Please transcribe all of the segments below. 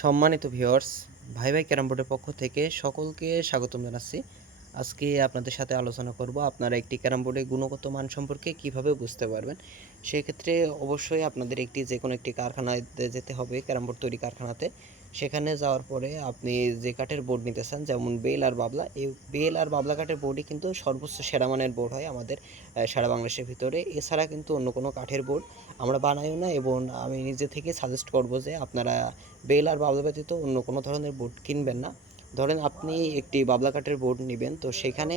সম্মানিত ভিউয়ার্স, ভাই ভাই ক্যারাম বোর্ডের পক্ষ থেকে সকলকে স্বাগতম জানাচ্ছি। আজকে আপনাদের সাথে আলোচনা করব আপনারা একটি ক্যারাম বোর্ডের গুণগত মান সম্পর্কে কীভাবে বুঝতে পারবেন। সেক্ষেত্রে অবশ্যই আপনাদের একটি যে কোনো একটি কারখানায় যেতে হবে, ক্যারাম বোর্ড তৈরি কারখানাতে। সেখানে যাওয়ার পরে আপনি যে কাঠের বোর্ড নিতে চান যেমন বেল আর বাবলা, এই বেল আর বাবলা কাঠের বোর্ডই কিন্তু সর্বোচ্চ সেরা মানের বোর্ড হয় আমাদের সারা বাংলাদেশের ভিতরে। এছাড়া কিন্তু অন্য কোনো কাঠের বোর্ড আমরা বানাইও না এবং আমি নিজে থেকে সাজেস্ট করব যে আপনারা বেল আর বাবলা ব্যতীত অন্য কোনো ধরনের বোর্ড কিনবেন না। ধরেন আপনি একটি বাবলা কাঠের বোর্ড নেবেন, তো সেখানে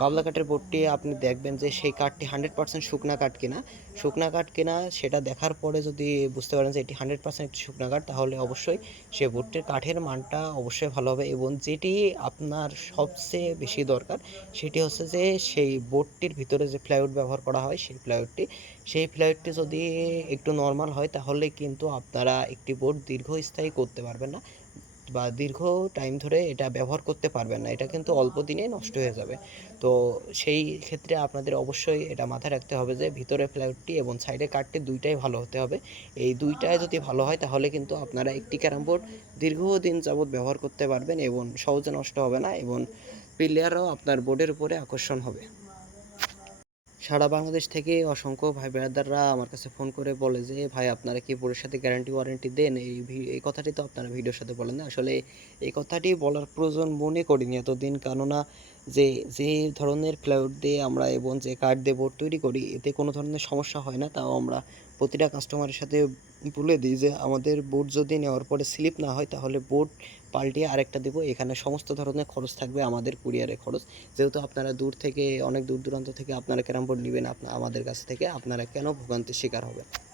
বাবলা কাঠের বোর্ডটি আপনি দেখবেন যে সেই কাঠটি হান্ড্রেড পার্সেন্ট শুকনা কাঠ কিনা। শুকনা কাঠ কিনা সেটা দেখার পরে যদি বুঝতে পারেন যে এটি হান্ড্রেড পার্সেন্ট একটি শুকনা কাঠ, তাহলে অবশ্যই সে বোর্ডটির কাঠের মানটা অবশ্যই ভালো হবে এবং যেটি আপনার সবচেয়ে বেশি দরকার সেটি হচ্ছে যে সেই বোর্ডটির ভিতরে যে প্লাইউড ব্যবহার করা হয় সেই প্লাইউডটি সেই প্লাইউডটি যদি একটু নর্মাল হয় তাহলে কিন্তু আপনারা একটি বোর্ড দীর্ঘস্থায়ী করতে পারবেন না। বা দীর্ঘ টাইম ধরে এটা ব্যবহার করতে পারবেন না। এটা কিন্তু অল্প দিনে নষ্ট হয়ে যাবে। তো সেই ক্ষেত্রে আপনাদের অবশ্যই এটা মাথায় রাখতে হবে যে, ভিতরে ফ্ল্যাটটি এবং সাইডে কাঠটি দুইটাই ভালো হতে হবে। এই দুইটাই যদি ভালো হয়, তাহলে কিন্তু আপনারা একটি ক্যারাম বোর্ড দীর্ঘদিন যাবৎ ব্যবহার করতে পারবেন এবং সহজে নষ্ট হবে না এবং প্লেয়াররাও আপনার বোর্ডের উপরে আকর্ষণ হবে। সারা বাংলাদেশ থেকে অসংখ্য ভাই ব্রাদাররা আমার কাছে ফোন করে বলে যে, ভাই, আপনারা কি বোর্ডের সাথে গ্যারান্টি ওয়ারেন্টি দেন? এই এই কথাটি তো আপনারা ভিডিওর সাথে বলেন না। আসলে এই কথাটি বলার প্রয়োজন মনে করিনি এতদিন। কেননা যে যে ধরনের প্লাইউড দিয়ে আমরা এবং যে কাঠ দিয়ে বোর্ড তৈরি করি, এতে কোনো ধরনের সমস্যা হয় না। তাও আমরা প্রতিটা কাস্টমারের সাথে বলে দিই যে, আমাদের বোর্ড যদি নেওয়ার পরে স্লিপ না হয়, তাহলে বোর্ড পাল্টিয়ে আরেকটা দেবো। এখানে সমস্ত ধরনের খরচ থাকবে আমাদের কুরিয়ারের খরচ। যেহেতু আপনারা দূর থেকে, অনেক দূর দূরান্ত থেকে আপনারা ক্যারাম বোর্ড নেবেন আপনার আমাদের কাছ থেকে, আপনারা কেন ভোগান্তির শিকার হবেন?